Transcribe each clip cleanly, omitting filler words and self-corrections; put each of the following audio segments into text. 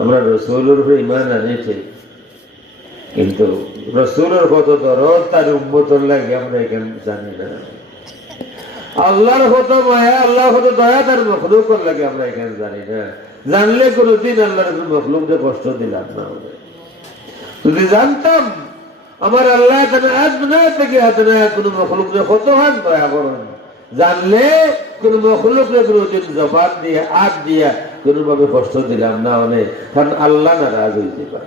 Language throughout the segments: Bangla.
আমরা রসুলের উপরে ইমান আনেছি, কিন্তু রসুলের কত দরদ তার উম্মতের লাগে আমরা এখানে জানি না। আল্লাহর কত মায়া, আল্লাহর কত দয়া তার মখলুকের লাগে আমরা এখানে জানি না। জানলে কোনোদিন আল্লাহর মখলুককে কষ্ট দিলাম না। যদি জানতাম আমার আল্লাহ থেকে কোন মখলুককে কত হাত দয়া করেন, জানলে কোন মখলুককে কোনোদিন জবান দিয়ে আগ দিয়া কোনোভাবে কষ্ট দিলাম না অনেক। কারণ আল্লাহ নারাজ হয়ে যাবা,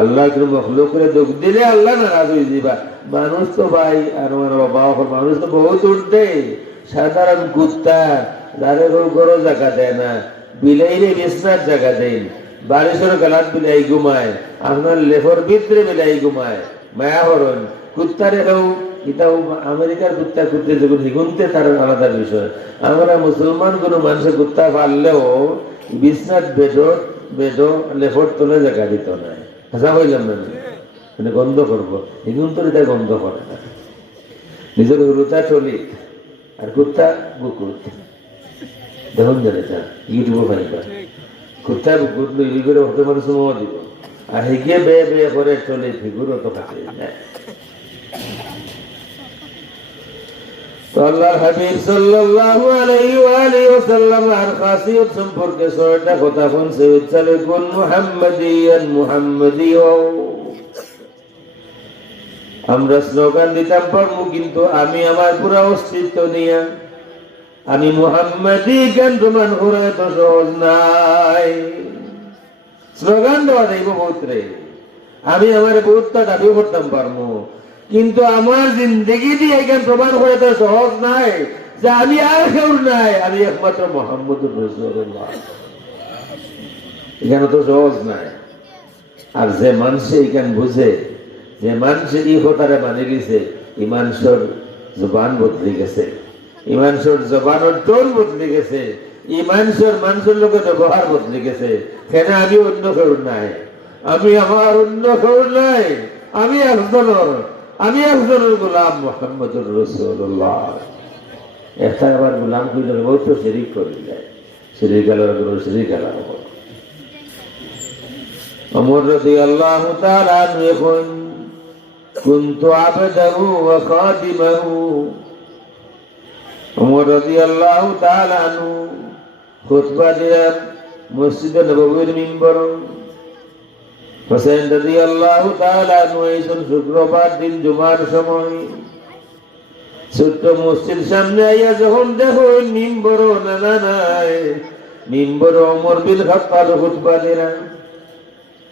আল্লাহ কোন মখলুকরে দুঃখ দিলে আল্লাহ নারাজ হয়ে যাবা। মানুষ তো ভাই আর বাবা মানুষ তো বহুত উঠতে, সাধারণ কুত্তা যারে গরো জায়গা দেয় না, বিলাইলে বিছনার জায়গা দেন, বারিশের গালাত বিলাই ঘুমায়, আপনার লেফর ভিতরে বিলাই ঘুমায়, মায়া হরণ কুত্তারে কেউ এটাও আমেরিকার কুত্তা কুত্তে যখন হিগুনতে তার আলাদা বিষয়। আমরা মুসলমান কোন মানুষের কুত্তা পারলেও বিছনার বেডো লেফর তোলে জায়গা দিত না। হাসা হইলাম না, মানে গন্ধ করবো, হিগুন তো এটা গন্ধ করে না। নিজের হরুতা চলি আর কুত্তা বুকুর দেখুন জানে তা ইউটিউবে পাইবা, কুত্তা বুকুর ই করে হতে পারে সময় দিব, আর হিগে বে বে করে চলে ফিগুরও তো খাতে যায়। আল্লাহর হাবিব সাল্লাল্লাহু আলাইহি ওয়া আলিহি ওয়াসাল্লাম আর খাসিয়ত সম্পর্কে ৬টা কথা বলছে। চলে কোন মুহাম্মাদিয়ান মুহাম্মাদিও, আমরা স্লোগান দিতাম পারবো, কিন্তু আমি আমার পুরা অস্তিত্ব নিয়ে আমি মুহাম্মাদি গান প্রমাণ করে তো সহজ নাই। স্লোগান দেওয়া যাইব বহুত রে, আমি আমার বহুতটা দাবি করতাম পারবো, কিন্তু আমার জিন্দগি দিয়ে এখানে প্রমাণ করে তো সহজ নাই যে আমি আর কেউ নাই, আমি একমাত্র মুহাম্মদুর রাসূলুল্লাহ। এখানে তো সহজ নাই। আর যে মানুষে এখানে বুঝে, যে মানুষ ই হতারে মানি লিছে, ইমানসর জবান বদলে গেছে, ইমানসর জবানের টোন বদলে গেছে, ইমানসর মানুষের লোকের ব্যবহার বদলে গেছে। কেন আমি অন্য কেউ নাই, আমি আমার অন্য কেউ নাই, আমি একজনের গোলাম মুহাম্মদুর রাসূলুল্লাহ। একটা আবার গোলাম কইলে বহুত শিরিক করে যায়, শিরিক আলার গুরু শিরিক আলার ওমর রাদিয়াল্লাহু তাআলা আনহু এখন কুনতু আবদাহু ওয়া খাদিমাহু। ওমর রাদিয়াল্লাহু তাআলা আনহু খুতবা দিলেন মসজিদে নববীর মিম্বর। হোসেন রাদিয়াল্লাহু তাআলা আনহু এইজন শুক্রবার দিন জুমার সময় ছোট্ট মসজিদ সামনে আইয়া যখন দেখো মিম্বর নানা নাই, মিম্বর ওমর বিন খাত্তাব খুতবা দিলেন।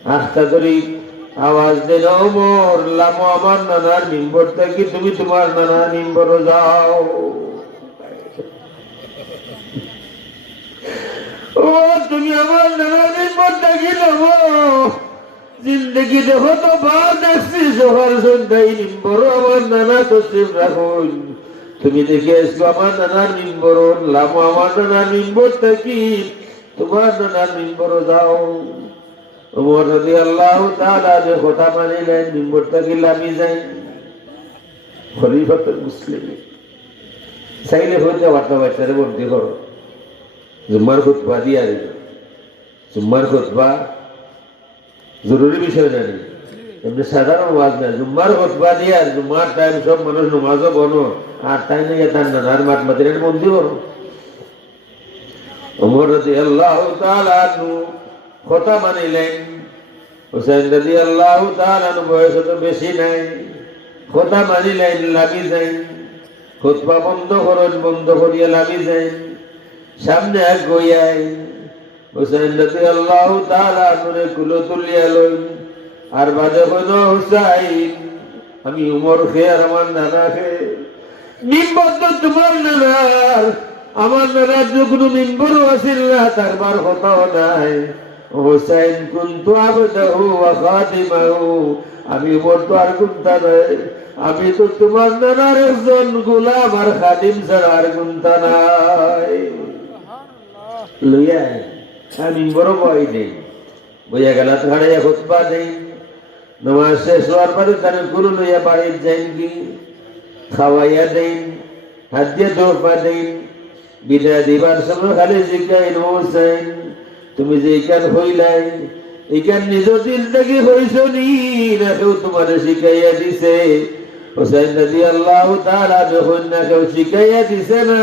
আস্তা করি আওয়াজ দিল, ওমর লামো আমার নানার মিম্বর থেকে, তুমি তোমার নানার মিম্বর যাও। ও তুমি আমার নানার মিম্বর থেকে নামো, জিন্দগি দেখো তো বার দেখছি সকাল সন্ধ্যায় মিম্বর আমার নানা তসলিম রাখুন, তুমি দেখে এসো আমার নানার মিম্বর, লামো আমার নানার মিম্বর থেকে তোমার নানার মিম্বর যাও। ওমর রাদিয়াল্লাহু তাআলা যে কথা মানিলেন, মিম্বর থেকে লামি যাই। খলিফাতুল মুসলিমিন চাইলে হইতে বার্তা বাচ্চারে বন্দি করো, জুম্মার খুতবা দিয়া দিল। জুম্মার খুতবা জরুরি বিষয় জানি, এমনি সাধারণ ওয়াজ না। জুম্মার খুতবা দিয়া জুম্মার টাইম সব মানুষ নমাজও বনো, আর টাইম নিয়ে তার নানার মাঠ মাতিলেন বন্দি করো। ওমর রাদিয়াল্লাহু তাআলা আনহু কথা মানিলেন। হোসেন রাদিয়াল্লাহু তাআলা আনহু বয়স তো বেশি নাই, কথা মানিলেন, লাগি যাই। খুতবা বন্ধ করেন, বন্ধ করিয়া লাগি যাই। সামনে এক গইয়াই হোসেন রাদিয়াল্লাহু তাআলা আনহুরে কুলো তুলিয়া লইন, আর বাজে কইল, হুসাইন আমি উমর খে আর আমার নানা খে, মিম্বর তো তোমার নানার, আমার নানার যে কোনো মিম্বরও আসিল না, তারবার কথাও নাই। হুসাইন কুনতু আবদাহু ওয়া খাদিমাহু, আমি উমর তো আর কুনতা নাই, আমি তো তোমার নানার একজন গোলাম আর খাদিম ছাড়া আর কুনতা নাই। লইয়া আমি বড় বই নেই, বইয়া গেলা হারাইয়া খুতবা দেই। নামাজ শেষ হওয়ার পরে তার গুরু লইয়া বাড়ির যাইন, কি খাওয়াইয়া দেন, হাত দিয়ে দোপা দেন। বিদায় দিবার সময় খালি জিজ্ঞাইন, হোসেন তুমি যে এইখান হইলাই এইখান নিজ দিল থেকে হইছ নি না কেউ তোমার শিখাইয়া দিছে? হোসেন রাদিয়াল্লাহু তাআলা যখন না কেউ শিখাইয়া দিছে না,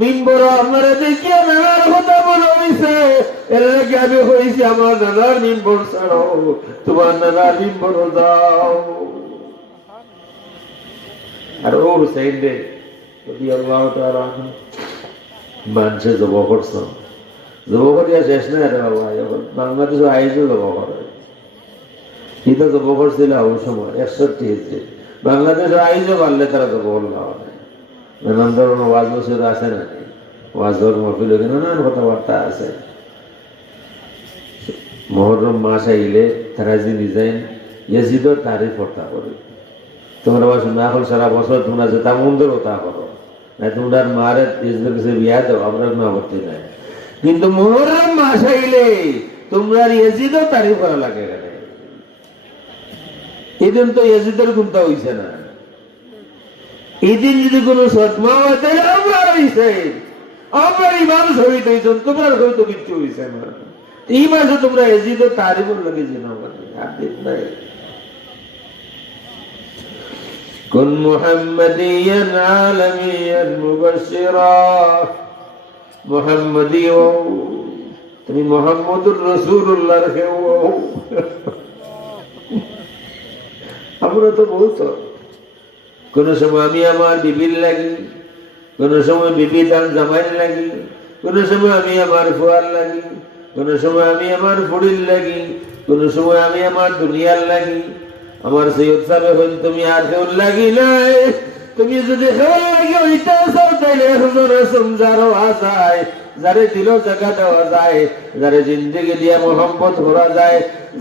মিম্বর আমার দেখিয়া নানার কথা বলা হইছে, এর আগে আমি হইছি আমার নানার মিম্বর ছাড়াও তোমার নানার মিম্বর দাও। আর ও হুসাইন রে রাদিয়াল্লাহু তাআলা মানুষে জব করছ, জব করিয়া শেষ না রে বাবা। এখন বাংলাদেশে আইজও জব করে, এটা জব করছিল ওই সময় 61 হয়েছে। বাংলাদেশে আইজও পারলে তারা জব করল নানান ধরনের ওয়াজ বছর আছে না, ওয়াজর মহফিল নানান কথাবার্তা আছে। মুহররম মাস আইলে তারা যে ডিজাইন ইয়াজিদর তারিফ হত্যা করে। তোমরা না হল সারা বছর তোমরা যেটা মন্দির তা করো না, তোমরা মারে ইয়াজিদের কাছে বিয়া দাও, আমরা কোনো আপত্তি নাই। কিন্তু মুহররম মাস আইলে তোমরা ইয়াজিদর তারিফ করা লাগে কেন? এদিন তো ইয়াজিদের গুণটা হইছে না। এদিন যদি কোনো সদমা হয় তাহলে আমরা হইছে, আমরা ইমাম শহীদ হইছেন, তোমরা হয়তো কিচ্ছু হইছে না। এই মাসে তোমরা ইয়াজিদর তারিফর লাগে জিনা মানে আর দিন নাই। كن محمديا عالميا مبشرا محمدي তুমি মুহাম্মদুর রাসূলুল্লাহ রে আমরা তো বলতো কোন সময় আমি আমার বিবির লাগি, কোন সময় বিবি তার জামাইয়ের লাগি, কোন সময় আমি আমার ফুয়ার লাগি, কোন সময় আমি আমার ফুড়ির লাগি, কোন সময় আমি আমার দুনিয়ার লাগি। আমার সৈয়দ সাহেব হইল তুমি আর কেউ লাগি নাই। তুমি যদি কেউ লাগি ওইটা চাও তাইলে হুজুরে সমঝারও আসায়, যারে দিল জায়গা দেওয়া যায়, যারে জিন্দেগি দিয়া মোহাম্মত করা যায়,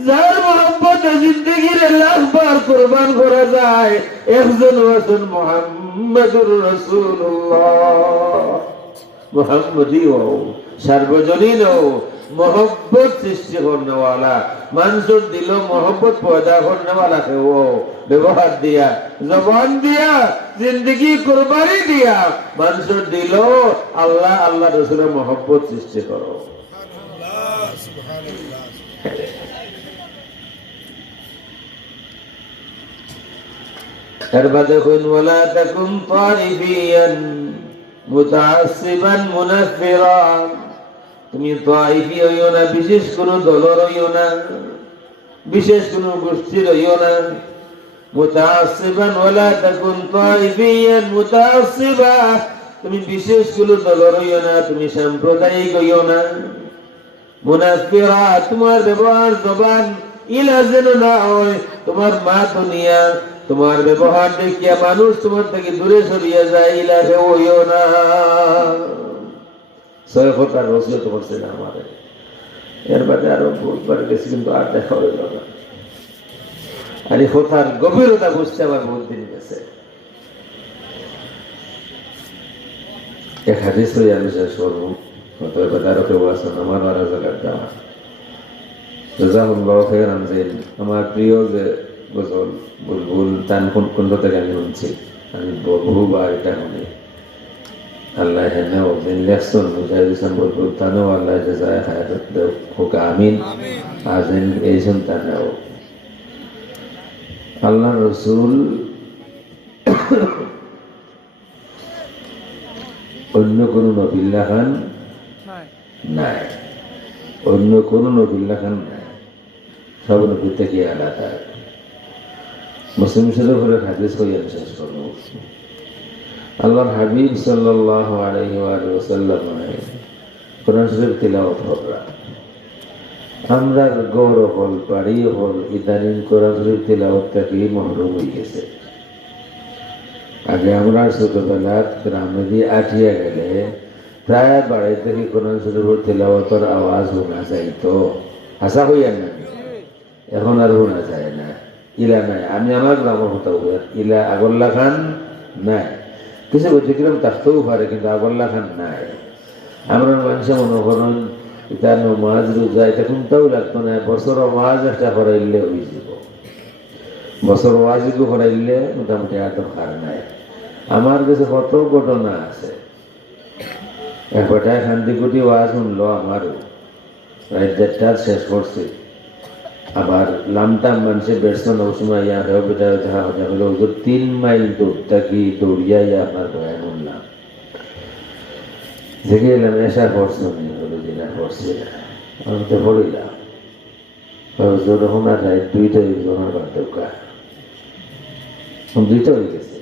যার মোহাম্মত জিন্দেগির লাখবার কোরবান করা যায়, একজন হচ্ছেন মুহাম্মদুর রাসূলুল্লাহ। মুহাম্মদী হও, সার্বজনীন হও, मोहब्बत सृष्टि करने वाला, मंसूर दिलो मोहब्बत पैदा करने वाला है वो। व्यवहार दिया, जबान दिया, जिंदगी कुर्बानी दिया, मंसूर दिलो अल्लाह अल्लाह रसूल मोहब्बत सृष्टि करो। अरबाद खुन वला तकुम ताइबियन मुताअस्सिबन मुनफ्फिरा। তুমি তাইফি হইও না, বিশেষ কোন দলের হইও না, বিশেষ কোন গোষ্ঠীর হইও না। মুতাআসসিবান ওয়ালা তাকুন তাইফিয়ান মুতাআসসিবা, তুমি বিশেষ কোন দলের হইও না, তুমি সাম্প্রদায়িক হইও না। মুনাফিরা, তোমার ব্যবহার জবান ইলা যেন না হয় তোমার মা দুনিয়া, তোমার ব্যবহার দেখিয়া মানুষ তোমার থেকে দূরে সরিয়ে যায়, ইলা হইও না। সৈয়দার রসিয়ত করছেন আমাদের, এর বাদে আরো বহুতবার গেছি কিন্তু আর দেখা হইল না। আর এই কথার গভীরতা বুঝতে আমার বহুত দিন গেছে। এক হাদিস হয়ে আমি শেষ করবো, হয়তো এবার আরো কেউ আছেন আমার আরো জায়গার দেওয়া জাজাকুমুল্লাহু খাইরান। যে আমার প্রিয় যে গজল বুলবুল তান কোন থেকে আমি শুনছি, আমি বহুবার এটা শুনি। আল্লাহ হেনে ওদিন লেখছেন মুজাহিদিসান বুলবুল তানেও আল্লাহ জাযায়ে খায়রাত দেও হোক, আমিন। আজেন এইজন তানেও আল্লাহ রসুল অন্য কোন নবিল্লাহ খান নাই, অন্য কোন নবিল্লাহ খান নাই, সব নবী থেকে আলাদা। মুসলিম শরীফের হাদিস হইয়া শেষ করব। আল্লাহর হাবিব সাল্লাল্লাহু আলাইহি ওয়াসাল্লাম কোরআন শরীফ তিলাওয়াত করা, আমরা গৌর হল বাড়ি হল ইদানিং কোরআন শরীফ তিলাওয়াত থেকে মহরুম হয়ে গেছে। আগে আমরা ছোটবেলা গ্রামে দিয়ে আঠিয়া গেলে প্রায় বাড়ি থেকে কোরআন শরীফের তিলাওয়াতের আওয়াজ শোনা যাইতো, হাসা হইয়া না। এখন আর শোনা যায় না, ইলা নাই। আমি আমার গ্রামের কথা বলি, ইলা আগল্লা খান নাই, কিছু ব্যতিক্রম থাকতেও পারে কিন্তু আগল্লা খান নাই। আমরা মানুষের মনে করেন এটা নমাজ রোজা এটা কোনটাও লাগতো না, বছর ওয়াজ একটা করাইলে হয়ে যাব, বছর ওয়াজিগু করাইলে মোটামুটি আর দরকার নাই। আমার কাছে কত ঘটনা আছে, একটা শান্তিকুটি ওয়াজ শুনলো আমারও, রাত 1:30 শেষ করছি। আবার লামটাম মানুষের বেড়ছেন ওই সময় ইয়া হয়ে বেটা দেখা কথা হলো 3 মাইল দূর থাকি দৌড়িয়া ইয়া আপনার বয়ান উঠলাম দেখে এলাম এসা পড়ছে হলো যেটা পড়ছে আমি তো পড়িলাম যখন আর রাত 2টা ওনার বাদ দরকার 2টা হয়ে গেছে